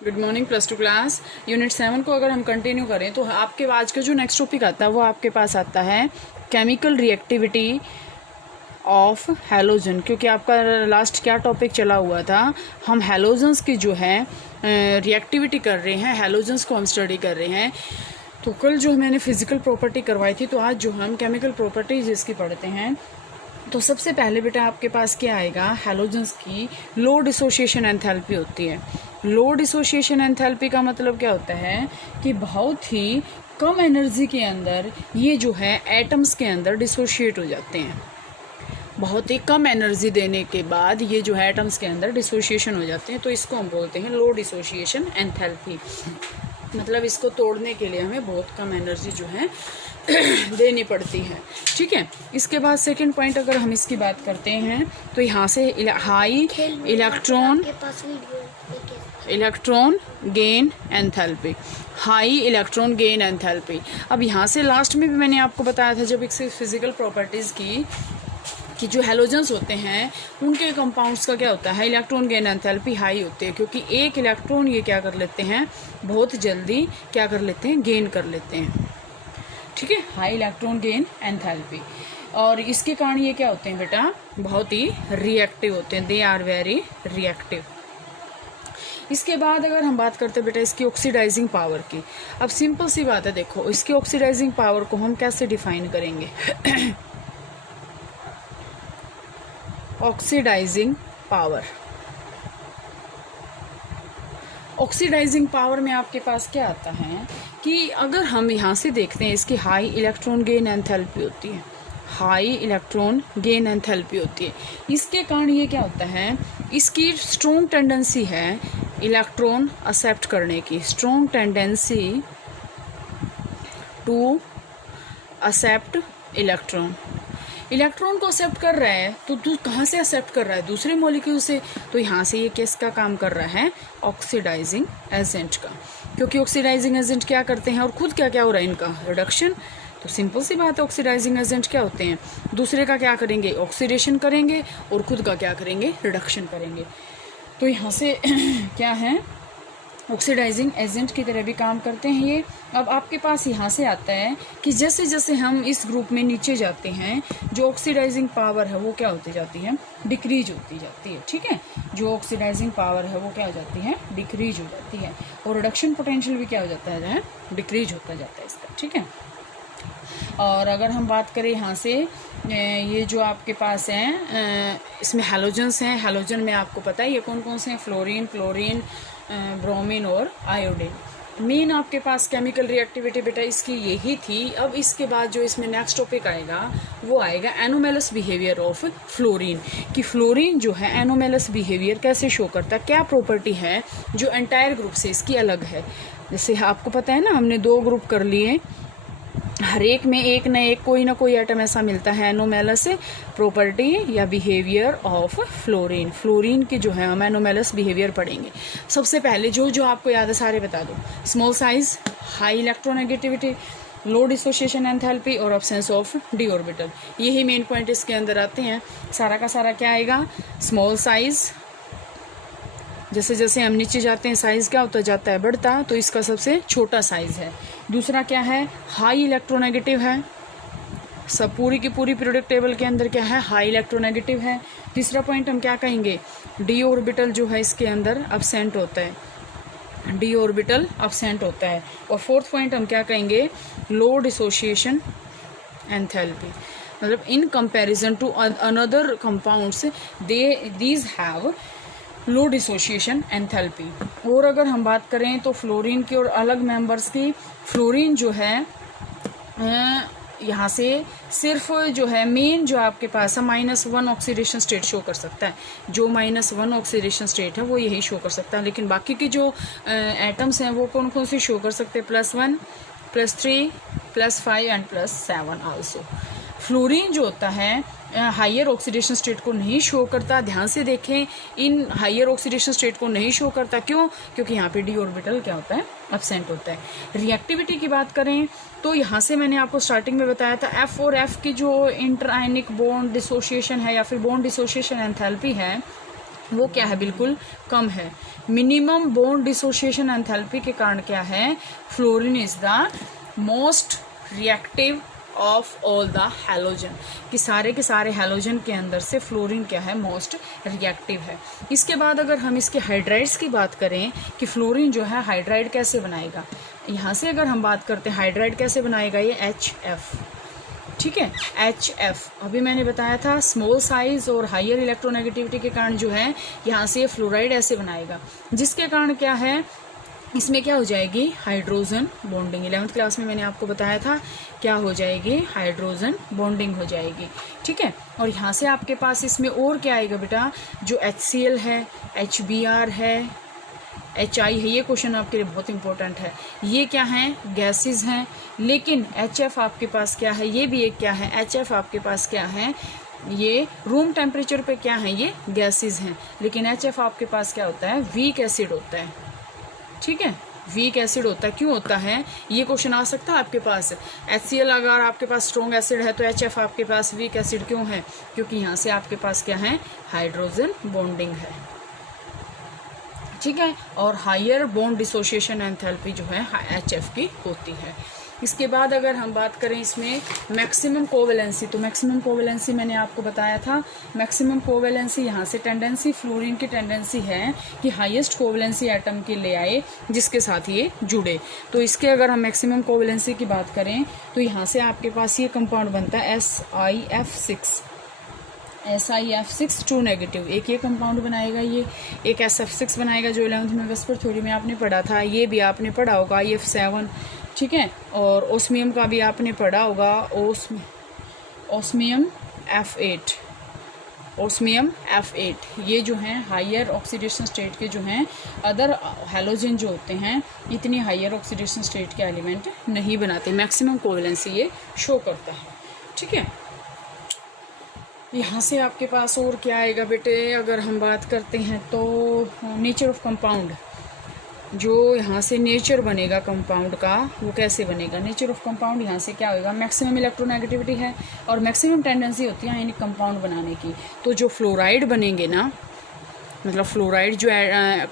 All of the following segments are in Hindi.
Good morning plus two class. Unit 7 को अगर हम कंटिन्यू करें तो आपके आज का जो नेक्स्ट टॉपिक आता है वो आपके पास आता है केमिकल रिएक्टिविटी ऑफ हैलोजन। क्योंकि आपका लास्ट क्या टॉपिक चला हुआ था, हम हैलोजन्स की जो है रिएक्टिविटी कर रहे हैं, हैलोजन्स को हम स्टडी कर रहे हैं। तो कल जो मैंने फिजिकल प्रॉपर्टी करवाई थी, तो आज जो हम केमिकल प्रॉपर्टीज इसकी पढ़ते हैं। तो सबसे पहले बेटा आपके पास क्या आएगा, हैलोजन्स की लो डिसोसिएशन एंथैल्पी होती है। लो डिसोसिएशन एंथैल्पी का मतलब क्या होता है कि बहुत ही कम एनर्जी के अंदर ये जो है एटम्स के अंदर डिसोशिएट हो जाते हैं। बहुत ही कम एनर्जी देने के बाद ये जो है एटम्स के अंदर डिसोशिएशन हो जाते हैं, तो इसको हम बोलते हैं लो डिसोशिएशन एंथैल्पी। मतलब इसको तोड़ने के लिए हमें बहुत कम एनर्जी जो है देनी पड़ती है। ठीक है, इसके बाद सेकंड पॉइंट अगर हम इसकी बात करते हैं तो यहाँ से high electron gain enthalpy, high electron gain enthalpy. अब यहाँ से लास्ट में भी मैंने आपको बताया था जब इससे फिजिकल प्रॉपर्टीज़ की कि जो हैलोजन्स होते हैं उनके कंपाउंड्स का क्या होता है, इलेक्ट्रॉन गेन एंथैल्पी हाई होती है। क्योंकि एक इलेक्ट्रॉन ये क्या कर लेते हैं, बहुत जल्दी क्या कर लेते हैं, गेन कर लेते हैं। ठीक है, हाई इलेक्ट्रॉन गेन एंथैल्पी। और इसके कारण ये क्या होते हैं बेटा, बहुत ही रिएक्टिव होते हैं, दे आर वेरी रिएक्टिव। इसके बाद अगर हम बात करते हैं बेटा इसकी ऑक्सीडाइजिंग पावर की। अब सिंपल सी बात है, देखो इसकी ऑक्सीडाइजिंग पावर को हम कैसे डिफाइन करेंगे ऑक्सीडाइजिंग पावर, ऑक्सीडाइजिंग पावर में आपके पास क्या आता है कि अगर हम यहाँ से देखते हैं इसकी हाई इलेक्ट्रॉन गेन एंथैल्पी होती है, हाई इलेक्ट्रॉन गेन एंथैल्पी होती है। इसके कारण ये क्या होता है, इसकी स्ट्रॉन्ग टेंडेंसी है इलेक्ट्रॉन एक्सेप्ट करने की, strong tendency to accept electron. Electron को एक्सेप्ट कर रहा है तो कहाँ से एक्सेप्ट कर रहा है, दूसरे मॉलिक्यूल से। तो यहाँ से ये किसका काम कर रहा है, ऑक्सीडाइजिंग एजेंट का। क्योंकि ऑक्सीडाइजिंग एजेंट क्या करते हैं और खुद क्या क्या हो रहा है इनका, रिडक्शन। तो सिंपल सी बात है, ऑक्सीडाइजिंग एजेंट क्या होते हैं, दूसरे का क्या करेंगे, ऑक्सीडेशन करेंगे और खुद का क्या करेंगे, रिडक्शन करेंगे। तो यहाँ से क्या है, ऑक्सीडाइजिंग एजेंट की तरह भी काम करते हैं ये। अब आपके पास यहाँ से आता है कि जैसे जैसे हम इस ग्रुप में नीचे जाते हैं, जो ऑक्सीडाइजिंग पावर है वो क्या होती जाती है, डिक्रीज होती जाती है। ठीक है, जो ऑक्सीडाइजिंग पावर है वो क्या हो जाती है, डिक्रीज हो जाती है। और रिडक्शन पोटेंशियल भी क्या हो जाता है, डिक्रीज होता जाता है इसका। ठीक है, और अगर हम बात करें यहाँ से ये जो आपके पास हैं इसमें हैलोजन्स हैं। हैलोजन में आपको पता है ये कौन कौन से हैं, फ्लोरीन, क्लोरीन, ब्रोमीन और आयोडीन। मेन आपके पास केमिकल रिएक्टिविटी बेटा इसकी यही थी। अब इसके बाद जो इसमें नेक्स्ट टॉपिक आएगा वो आएगा एनोमेलस बिहेवियर ऑफ फ्लोरीन, कि फ्लोरीन जो है एनोमेलस बिहेवियर कैसे शो करता है, क्या प्रॉपर्टी है जो एंटायर ग्रुप से इसकी अलग है। जैसे आपको पता है ना, हमने 2 ग्रुप कर लिए, हर एक में एक न एक कोई ना कोई एटम ऐसा मिलता है। एनोमेलस प्रॉपर्टी या बिहेवियर ऑफ फ्लोरीन, फ्लोरीन की जो है हम एनोमेलस बिहेवियर पढ़ेंगे। सबसे पहले जो जो आपको याद है सारे बता दो। स्मॉल साइज, हाई इलेक्ट्रोनेगेटिविटी, लो डिसोसिएशन एंथैल्पी और एब्सेंस ऑफ डी ऑर्बिटल, यही मेन पॉइंट इसके अंदर आते हैं। सारा का सारा क्या आएगा, स्मॉल साइज, जैसे जैसे हम नीचे जाते हैं साइज़ क्या होता जाता है, बढ़ता, तो इसका सबसे छोटा साइज़ है। दूसरा क्या है, हाई इलेक्ट्रोनेगेटिव है, सब पूरी की पूरी पीरियोडिक टेबल के अंदर क्या है, हाई इलेक्ट्रोनेगेटिव है। तीसरा पॉइंट हम क्या कहेंगे, डी ऑर्बिटल जो है इसके अंदर अब्सेंट होता है, डी ऑर्बिटल अब्सेंट होता है। और फोर्थ पॉइंट हम क्या कहेंगे, लो डिसोसिएशन एंथैल्पी, मतलब in comparison to another compounds these have low dissociation enthalpy. और अगर हम बात करें तो फ्लोरीन की और अलग मेंबर्स की, फ्लोरीन जो है यहाँ से सिर्फ जो है मेन जो आपके पास है -1 ऑक्सीडेशन स्टेट शो कर सकता है। जो -1 ऑक्सीडेशन स्टेट है वो यही शो कर सकता है, लेकिन बाकी के जो एटम्स हैं वो कौन कौन से शो कर सकते हैं, +1, +3, +5 एंड +7 आल्सो। फ्लोरीन जो होता है हाइयर ऑक्सीडेशन स्टेट को नहीं शो करता। ध्यान से देखें, इन हाइयर ऑक्सीडेशन स्टेट को नहीं शो करता, क्यों, क्योंकि यहाँ पे डी ऑर्बिटल क्या होता है, एब्सेंट होता है। रिएक्टिविटी की बात करें तो यहाँ से मैंने आपको स्टार्टिंग में बताया था एफ और एफ की जो इंटरआयनिक बॉन्ड डिसोसिएशन है या फिर बॉन्ड डिसोसिएशन एंथैल्पी है, वो क्या है, बिल्कुल कम है। मिनिमम बॉन्ड डिसोसिएशन एंथैल्पी के कारण क्या है, fluorine is the most reactive of all the halogen, कि सारे के सारे हैलोजन के अंदर से फ्लोरीन क्या है, मोस्ट रिएक्टिव है। इसके बाद अगर हम इसके हाइड्राइड्स की बात करें कि फ्लोरीन जो है हाइड्राइड कैसे बनाएगा, यहाँ से अगर हम बात करते हैं हाइड्राइड कैसे बनाएगा, ये HF, ठीक है, HF अभी मैंने बताया था स्मॉल साइज और हायर इलेक्ट्रोनेगेटिविटी के कारण जो है यहाँ से फ्लोराइड ऐसे बनाएगा, जिसके कारण क्या है, इसमें क्या हो जाएगी, हाइड्रोजन बॉन्डिंग। 11th क्लास में मैंने आपको बताया था क्या हो जाएगी, हाइड्रोजन बॉन्डिंग हो जाएगी, ठीक है। और यहाँ से आपके पास इसमें और क्या आएगा बेटा, जो HCl है, HBr है, HI है, ये क्वेश्चन आपके लिए बहुत इंपॉर्टेंट है। ये क्या हैं, गैसेस हैं, लेकिन HF आपके पास क्या है, ये भी एक क्या है, HF आपके पास क्या है, ये रूम टेम्परेचर पे क्या है, ये गैसेस हैं, लेकिन HF आपके पास क्या होता है, वीक एसिड होता है, ठीक है, वीक एसिड होता है। क्यों होता है, ये क्वेश्चन आ सकता है आपके पास। HCl अगर आपके पास स्ट्रॉन्ग एसिड है तो HF आपके पास वीक एसिड क्यों है, क्योंकि यहाँ से आपके पास क्या है, हाइड्रोजन बॉन्डिंग है, ठीक है। और हायर बॉन्ड डिसोसिएशन एंथैल्पी जो है HF की होती है। इसके बाद अगर हम बात करें इसमें मैक्सिमम कोवेलेंसी, तो मैक्सिमम कोवेलेंसी मैंने आपको बताया था, मैक्सिमम कोवेलेंसी यहाँ से टेंडेंसी, फ्लोरीन की टेंडेंसी है कि हाईएस्ट कोवेलेंसी एटम के ले आए जिसके साथ ये जुड़े। तो इसके अगर हम मैक्सिमम कोवेलेंसी की बात करें तो यहाँ से आपके पास ये कंपाउंड बनता है SiF6 2 नेगेटिव, एक ये कंपाउंड बनाएगा, ये एक SF6 बनाएगा जो 11th में वेस्पर थ्योरी में आपने पढ़ा था, ये भी आपने पढ़ा होगा, IF7, ठीक है। और ओस्मियम का भी आपने पढ़ा होगा, ओस्मियम F8, ये जो हैं हायर ऑक्सीडेशन स्टेट के जो हैं अदर हैलोजन जो होते हैं, इतनी हायर ऑक्सीडेशन स्टेट के एलिमेंट नहीं बनाते। मैक्सिमम कोवेलेंसी ये शो करता है, ठीक है। यहाँ से आपके पास और क्या आएगा बेटे, अगर हम बात करते हैं तो नेचर ऑफ कंपाउंड, जो यहाँ से नेचर बनेगा कंपाउंड का वो कैसे बनेगा, नेचर ऑफ कंपाउंड यहाँ से क्या होगा, मैक्सिमम इलेक्ट्रोनेगेटिविटी है और मैक्सिमम टेंडेंसी होती है आयनिक कंपाउंड बनाने की। तो जो फ्लोराइड बनेंगे ना, मतलब फ्लोराइड जो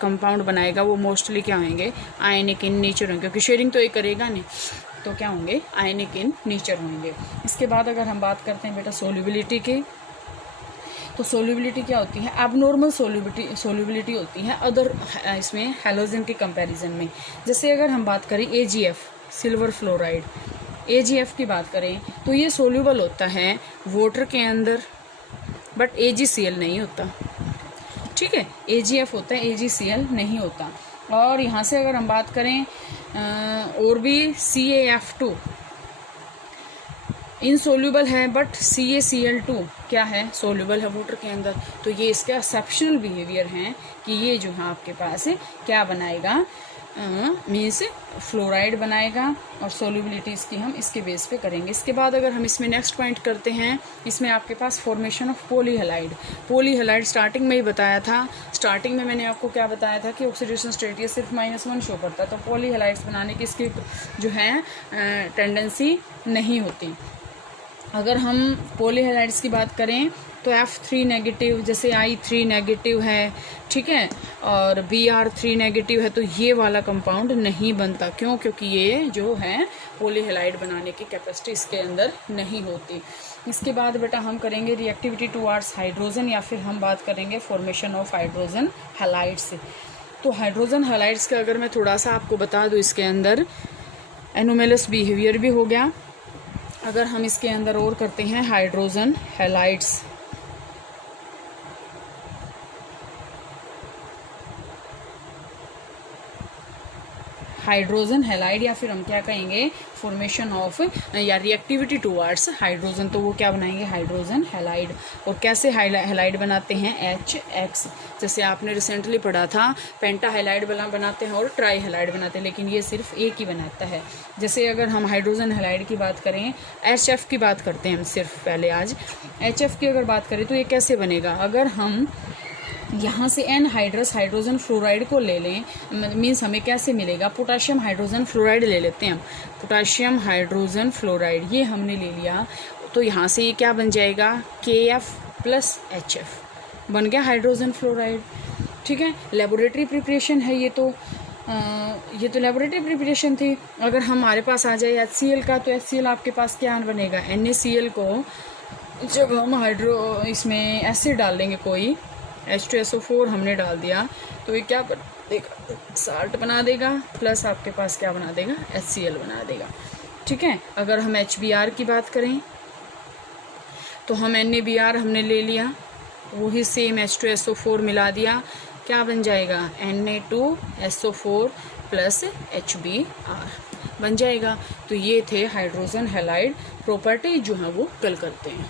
कंपाउंड बनाएगा वो मोस्टली क्या होंगे, आयनिक इन नेचर होंगे, क्योंकि शेयरिंग तो ये करेगा नहीं, तो क्या होंगे, आयनिक इन नेचर होंगे। इसके बाद अगर हम बात करते हैं बेटा सोल्यूबिलिटी की, तो सोल्यूबिलिटी क्या होती है, एबनॉर्मल सोल्यूबिलिटी होती है अदर इसमें हैलोजन के कंपैरिजन में। जैसे अगर हम बात करें AgF, सिल्वर फ्लोराइड, AgF की बात करें तो ये सोल्यूबल होता है वाटर के अंदर, बट AgCl नहीं होता, ठीक है, AgF होता है, AgCl नहीं होता। और यहाँ से अगर हम बात करें और भी CaF2 इनसोल्यूबल है, बट CaCl2 क्या है, सोल्यूबल है वाटर के अंदर। तो ये इसका एक्सेप्शनल बिहेवियर है कि ये जो है आपके पास क्या बनाएगा, मीन्स फ्लोराइड बनाएगा, और सोल्यूबिलिटी इसकी हम इसके बेस पे करेंगे। इसके बाद अगर हम इसमें नेक्स्ट पॉइंट करते हैं, इसमें आपके पास फॉर्मेशन ऑफ पॉलीहेलाइड स्टार्टिंग में ही बताया था। स्टार्टिंग में मैंने आपको क्या बताया था कि ऑक्सीडेशन स्टेट ये सिर्फ -1 शो करता है, तो पॉलीहेलाइड्स बनाने की इसकी जो है टेंडेंसी नहीं होती। अगर हम पॉलीहेलाइड्स की बात करें तो F3 नेगेटिव, जैसे I3 नेगेटिव है, ठीक है, और Br3 नेगेटिव है, तो ये वाला कंपाउंड नहीं बनता। क्यों, क्योंकि ये जो है पॉलीहेलाइड बनाने की कैपेसिटी इसके अंदर नहीं होती। इसके बाद बेटा हम करेंगे रिएक्टिविटी टुवार्ड्स हाइड्रोजन, या फिर हम बात करेंगे फॉर्मेशन ऑफ हाइड्रोजन हैलाइड्स। तो हाइड्रोजन हैलाइड्स का अगर मैं थोड़ा सा आपको बता दूँ, इसके अंदर एनोमेलस बिहेवियर भी हो गया। अगर हम इसके अंदर और करते हैं हाइड्रोजन हैलाइड्स, या फिर हम क्या कहेंगे, फॉर्मेशन ऑफ या रिएक्टिविटी टुवार्ड्स हाइड्रोजन, तो वो क्या बनाएंगे, हाइड्रोजन हैलाइड। और कैसे हैलाइड बनाते हैं, HX, जैसे आपने रिसेंटली पढ़ा था पेंटा हैलाइड बनाते हैं और ट्राई हैलाइड बनाते हैं, लेकिन ये सिर्फ एक ही बनाता है। जैसे अगर हम हाइड्रोजन हैलाइड की बात करें, HF की बात करते हैं हम सिर्फ पहले आज, HF की अगर बात करें तो ये कैसे बनेगा, अगर हम यहाँ से एनहाइड्रस हाइड्रोजन फ्लोराइड को ले लें, मीन्स हमें कैसे मिलेगा, पोटाशियम हाइड्रोजन फ्लोराइड ले लेते हैं हम, पोटाशियम हाइड्रोजन फ्लोराइड ये हमने ले लिया, तो यहाँ से ये क्या बन जाएगा, KF + HF, बन गया हाइड्रोजन फ्लोराइड। ठीक है, लेबोरेटरी प्रिपरेशन है ये तो लेबोरेटरी प्रिपरेशन थी। अगर हमारे पास आ जाए HCl का, तो HCl आपके पास क्या बनेगा, NaCl को जब हम इसमें एसिड डाल देंगे कोई, H2SO4 हमने डाल दिया, तो ये क्या बना देगा, साल्ट बना देगा, प्लस आपके पास क्या बना देगा, HCl बना देगा। ठीक है, अगर हम HBr की बात करें तो हम NaBr हमने ले लिया, वही सेम H2SO4 मिला दिया, क्या बन जाएगा, Na2SO4 प्लस HBr बन जाएगा। तो ये थे हाइड्रोजन हैलाइड प्रॉपर्टी जो है वो कल करते हैं।